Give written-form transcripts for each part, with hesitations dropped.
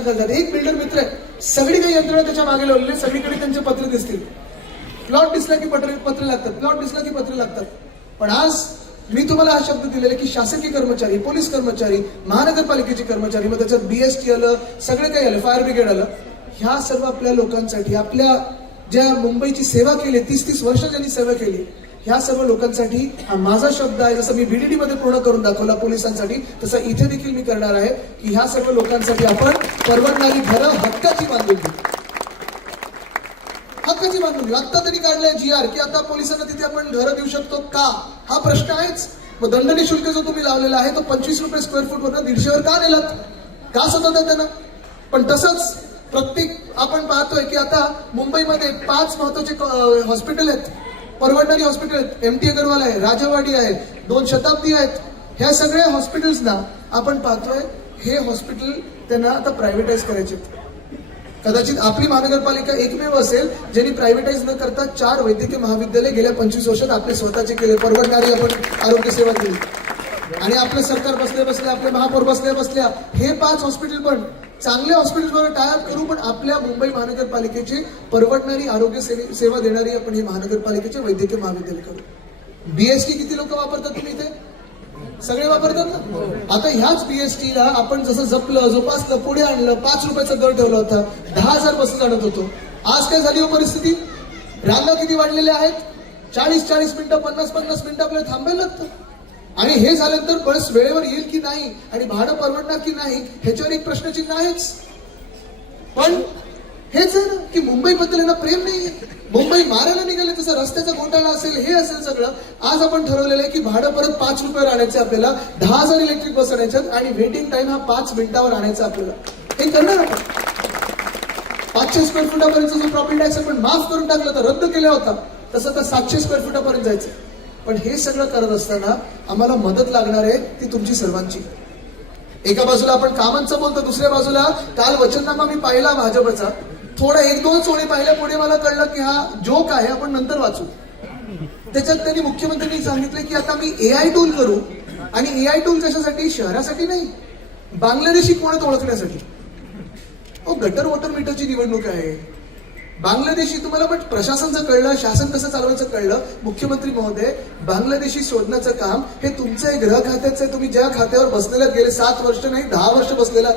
घटना घडतात. एक बिल्डर मित्र आहे, सगळी काही यंत्रणा त्याच्या मागे लावलेली, सगळीकडे त्यांचे पत्रे दिसतील. प्लॉट दिसला की पत्रे लागतात, प्लॉट दिसला की पत्रे लागतात. पण आज मी तुम्हाला हा शब्द दिलेला की शासकीय कर्मचारी, पोलीस कर्मचारी, महानगरपालिकेचे कर्मचारी, मग त्याच्यात BST आलं, सगळे काही आलं, फायर ब्रिगेड आलं, ह्या सर्व आपल्या लोकांसाठी, आपल्या ज्या मुंबईची सेवा केली, 30-30 वर्ष ज्यांनी सेवा केली, ह्या सर्व लोकांसाठी हा माझा शब्द आहे. जसं मी BDD मध्ये पूर्ण करून दाखवला पोलिसांसाठी, तसं इथे देखील मी करणार आहे की ह्या सर्व लोकांसाठी आपण परवडणारी घरं हक्काची बांधून घेऊ. हक्काची बांधून आत्ता तरी काढलाय GR की आता पोलिसांना तिथे आपण घरं देऊ शकतो का, हा प्रश्न आहेच. मग दंडनी शुल्क जो तुम्ही लावलेला आहे तो 25 रुपये स्क्वेअर फूट वरनं 150वर का नेलात, का सतत त्यांना. पण तसंच प्रत्येक आपण पाहतोय की आता मुंबईमध्ये 5 महत्वाचे हॉस्पिटल आहेत, परवडणारी हॉस्पिटल आहेत. MT अगरवाल आहे, राजावाडी आहे, 2 शताब्दी आहेत. ह्या सगळ्या हॉस्पिटल्सना आपण पाहतोय हे हॉस्पिटल त्यांना आता प्रायव्हेटाईज करायचे. कदाचित आपली महानगरपालिका एकमेव असेल ज्यांनी प्रायव्हेटाईज न करता 4 वैद्यकीय महाविद्यालय गेल्या 25 वर्षात आपले स्वतःचे केले, परवडणारी आपण आरोग्य सेवा केली. आणि आपलं सरकार बसले बसल्या, आपले महापौर बसल्या बसल्या हे 5 हॉस्पिटल पण चांगल्या हॉस्पिटलवर टायअप करू, पण आपल्या मुंबई महानगरपालिकेची परवडणारी आरोग्य सेवा देणारी आपण ही महानगरपालिकेचे वैद्यकीय महाविद्यालय करू. BST किती लोक वापरतात तुम्ही इथे, सगळे वापरतात ना. आता ह्याच BSTला आपण जसं जपलं, जोपासलं, पुढे आणलं, 5 रुपयाचा दर ठेवला होता, 10,000 बसेस आणत होतो. आज काय झाली हो परिस्थिती, रांगा किती वाढलेल्या आहेत, 40-40 मिनिटं, 50-50 मिनिटं आपल्याला थांबायला लागतं. आणि हे झाल्यानंतर बस वेळेवर येईल की नाही आणि भाडं परवडणार की नाही ह्याच्यावर एक प्रश्नचिन्ह आहेच. पण हेच आहे ना की मुंबईबद्दल यांना प्रेम नाहीये, मुंबई मारायला निघाले. तसं रस्त्याचा घोटाळा असेल, हे असेल सगळं. आज आपण ठरवलेलं आहे की भाडं परत 5 रुपयावर आणायचं आपल्याला, 10,000 इलेक्ट्रिक बस आणायच्यात आणि वेटिंग टाइम हा 5 मिनिटावर आणायचा आपल्याला. हे करणार आपण. 500 स्क्वेअर फुटापर्यंत जो प्रॉपर्टी टॅक्स आपण माफ करून टाकला होता, रद्द केला होता, तसं तर 700 स्क्वेअर फुटापर्यंत जायचं. पण हे सगळं करत असताना आम्हाला मदत लागणार आहे ती तुमची सर्वांची. एका बाजूला आपण कामांचं बोलतो, दुसऱ्या बाजूला काल वचननामा मी पाहिला भाजपचा, थोडा 1-2 ओळी पाहिल्या पुढे मला कळलं की हा जोक आहे, आपण नंतर वाचू. त्याच्यात त्यांनी मुख्यमंत्र्यांनी सांगितले की आता मी AI टूल करू, आणि AI टूल कशासाठी, शहरासाठी नाही, बांगलादेशी कोणात ओळखण्यासाठी. गटर वॉटर मीटरची निवडणूक आहे, बांगलादेशी तुम्हाला पण प्रशासनचं कळलं, शासन कसं चालवायचं कळलं. मुख्यमंत्री महोदय, बांगलादेशी शोधण्याचं काम हे तुमचं आहे, गृह खात्याचं आहे. तुम्ही ज्या खात्यावर बसलेलात गेले 7 वर्ष नाही 10 वर्ष बसलेलात,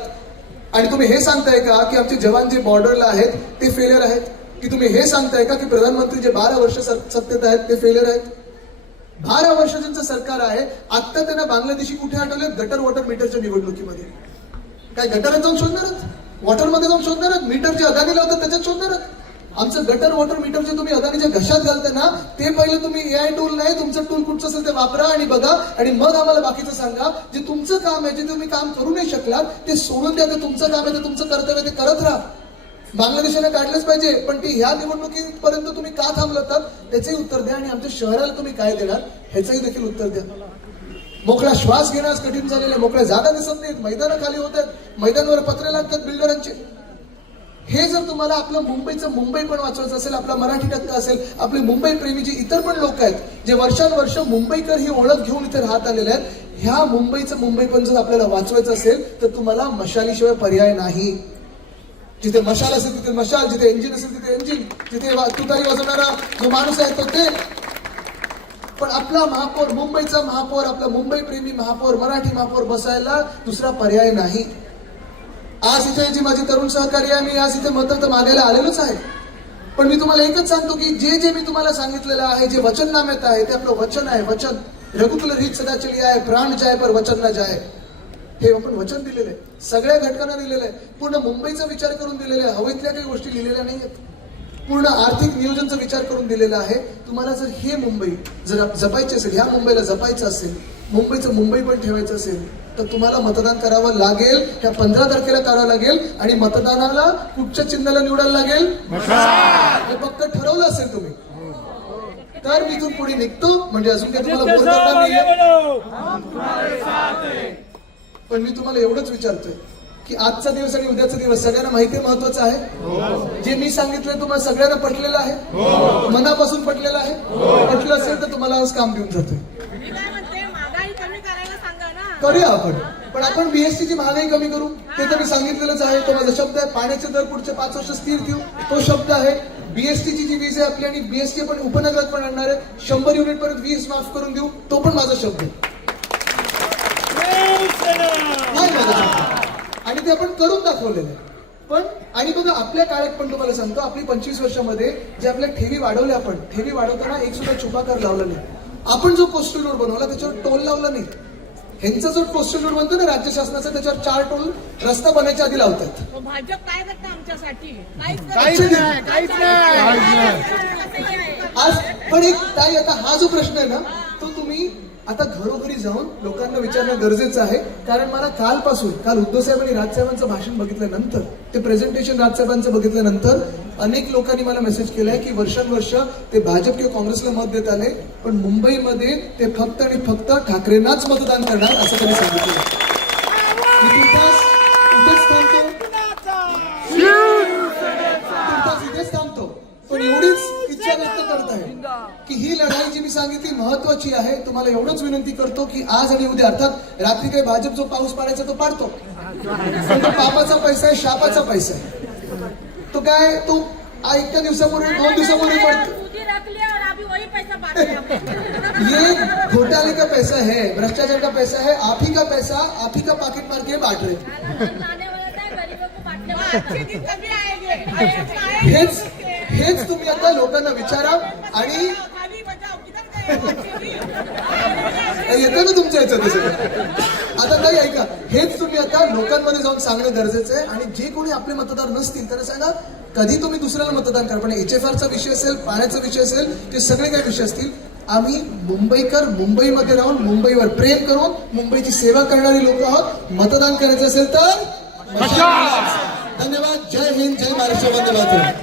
आणि तुम्ही हे सांगताय का की आमचे जवान जे बॉर्डरला आहेत ते फेलियर आहेत, की तुम्ही हे सांगताय का की प्रधानमंत्री जे 12 वर्ष सत्तेत आहेत ते फेलियर आहेत. 12 वर्ष ज्यांचं सरकार आहे, आता त्यांना बांगलादेशी कुठे आठवले, गटर वॉटर मीटरच्या निवडणुकीमध्ये. काय गटारात जाऊन शोधणारच, वॉटरमध्ये जाऊन शोधणारच, मीटर जे अदानी लावतात त्याच्यात शोधणारच. आमचं गटर वॉटर मीटर जे तुम्ही अदानीच्या घशात घालता ना, ते पहिलं तुम्ही AI टूल नाही, तुमचं टूल कुठचं असेल ते वापरा आणि बघा, आणि मग आम्हाला बाकीचं सांगा. जे तुमचं काम आहे, जे तुम्ही काम करू नाही शकलात ते सोडून द्या. ते तुमचं काम आहे, ते तुमचं कर्तव्य, ते करत राहा. बांगलादेशाने काढलंच पाहिजे, पण ती ह्या निवडणुकीपर्यंत तुम्ही का थांबलात त्याचंही उत्तर द्या, आणि आमच्या शहराला तुम्ही काय देणार ह्याचंही देखील उत्तर द्या. मोकळा श्वास घेण्यास कठीण झालेले, मोकळ्या जागा दिसत नाहीत, मैदानं खाली होत आहेत, मैदानावर पत्रे लागतात बिल्डरांचे. हे जर तुम्हाला आपलं मुंबईचं मुंबई पण वाचवायचं असेल, आपला मराठी टक्का असेल, आपले मुंबई प्रेमी जे इतर पण लोक आहेत, जे वर्षानुवर्ष मुंबईकर ही ओळख घेऊन इथे राहत आलेले आहेत, ह्या मुंबईचं मुंबई पण जर आपल्याला वाचवायचं असेल तर तुम्हाला मशालीशिवाय पर्याय नाही. जिथे मशाल असेल तिथे मशाल, जिथे इंजिन असेल तिथे इंजिन, जिथे तुतारी वाजवणारा जो माणूस आहे तो ते. पण आपला महापौर, मुंबईचा महापौर, आपला मुंबई प्रेमी महापौर, मराठी महापौर बसायला दुसरा पर्याय नाही. आज इथे जी माझी तरुण सहकारी आहे, मी आज इथे मतं तर मागायला आलेलोच आहे. पण मी तुम्हाला एकच सांगतो की जे जे मी तुम्हाला सांगितलेलं आहे, जे वचननाम्यात आहे ते आपलं वचन आहे. वचन रघुकुल रीत सदा चली आहे, प्राण जाय पर वचन न जाय. हे आपण वचन दिलेलं आहे, सगळ्या घटकांना दिलेलं आहे, पूर्ण मुंबईचा विचार करून दिलेला आहे, हवेतल्या काही गोष्टी लिहिलेल्या नाही आहेत, पूर्ण आर्थिक नियोजनचा विचार करून दिलेला आहे. तुम्हाला जर हे मुंबई जर जपायची असेल, ह्या मुंबईला जपायचं असेल, मुंबईचं मुंबई पण ठेवायचं असेल, तर तुम्हाला मतदान करावं लागेल. ह्या 15 तारखेला करावं लागेल, आणि मतदानाला कुठच्या चिन्हाला निवडायला लागेल हे फक्त ठरवलं असेल तुम्ही तर मी इथून पुढे निघतो. म्हणजे अजून काही तुम्हाला बोल करणार नाहीये, पण मी तुम्हाला एवढंच विचारतोय की आजचा दिवस आणि उद्याचा दिवस सगळ्यांना माहिती महत्वाचं आहे. जे मी सांगितलं तुम्हाला सगळ्यांना पटलेलं आहे, मनापासून पटलेलं आहे. पटलं असेल तर तुम्हाला आज काम देऊन जातोय. करूया आपण, पण आपण BSTची महागाई कमी करू. ते तर मी सांगितलेलंच आहे. तो माझा शब्द आहे. पाण्याचे दर पुढचे 5 वर्ष स्थिर ठेवू, तो शब्द आहे. बीएसटीची जी वीज आहे आपली आणि बीएसटी आपण उपनगरात पण आणणार आहे, 100 युनिट परत वीज माफ करून देऊ, तो पण माझा शब्द आहे. नाही माझा शब्द. आणि ते आपण करून दाखवलेलं आहे. पण आणि बघा आपल्या काळात पण तुम्हाला सांगतो, आपली 25 वर्षामध्ये जे आपल्या ठेवी वाढवल्या, आपण ठेवी वाढवताना एक सुद्धा छुपा कर लावला नाही. आपण जो कोस्टल रोड बनवला त्याच्यावर टोल लावला नाही. ह्यांचा जो कोस्टल रोड बनतो ना राज्य शासनाचा, त्याच्यावर 4 टोल रस्ता बनायच्या आधी लावतात. भाजप काय करतं आमच्यासाठी? आज पण एक ताई, आता हा जो प्रश्न आहे ना, तो तुम्ही आता घरोघरी जाऊन लोकांना विचारणं गरजेचं आहे. कारण मला काल उद्धव साहेब आणि राजसाहेबांचं भाषण बघितल्यानंतर, ते प्रेझेंटेशन राजसाहेबांचं बघितल्यानंतर अनेक लोकांनी मला मेसेज केलाय की वर्षानुवर्ष ते भाजप किंवा काँग्रेसला मत देत आले, पण मुंबईमध्ये ते फक्त आणि फक्त ठाकरेंनाच मतदान करणार असं त्यांनी सांगितलं. मी इथेच थांबतो, पण एवढीच इच्छा व्यक्त करत आहे की ही लढाई जी मी सांगितली महत्वाची आहे. तुम्हाला एवढंच विनंती करतो की आज आणि उद्या, अर्थात रात्री काही भाजप जो पाऊस पाडायचा तो पाडतो, पण तो पापाचा पैसा आहे, शापाचा पैसा आहे. तो काय, तो एका दिवसापूर्वी 2 दिवसापूर्वी पडतो. ये घोटाले का पैसा है, भ्रष्टाचार का पैसा है, आप ही का पैसा, आप ही का पॉकेट मार के बांट रहे. हेच तुम्ही आता लोकांना विचारा. आणि येतं ना तुमच्या याच्यात सगळं. आता काही ऐका, हेच तुम्ही आता लोकांमध्ये जाऊन सांगणं गरजेचं आहे. आणि जे कोणी आपले मतदार नसतील त्यांना सांगा, कधी तुम्ही दुसऱ्याला मतदान करा, पण HFR चा विषय असेल, पाण्याचा विषय असेल, ते सगळे काही विषय असतील, आम्ही मुंबईकर मुंबईमध्ये राहून मुंबईवर प्रेम करून मुंबईची सेवा करणारी लोक आहोत. मतदान करायचं असेल तर धन्यवाद. जय हिंद, जय महाराष्ट्र, वंदे मातरम.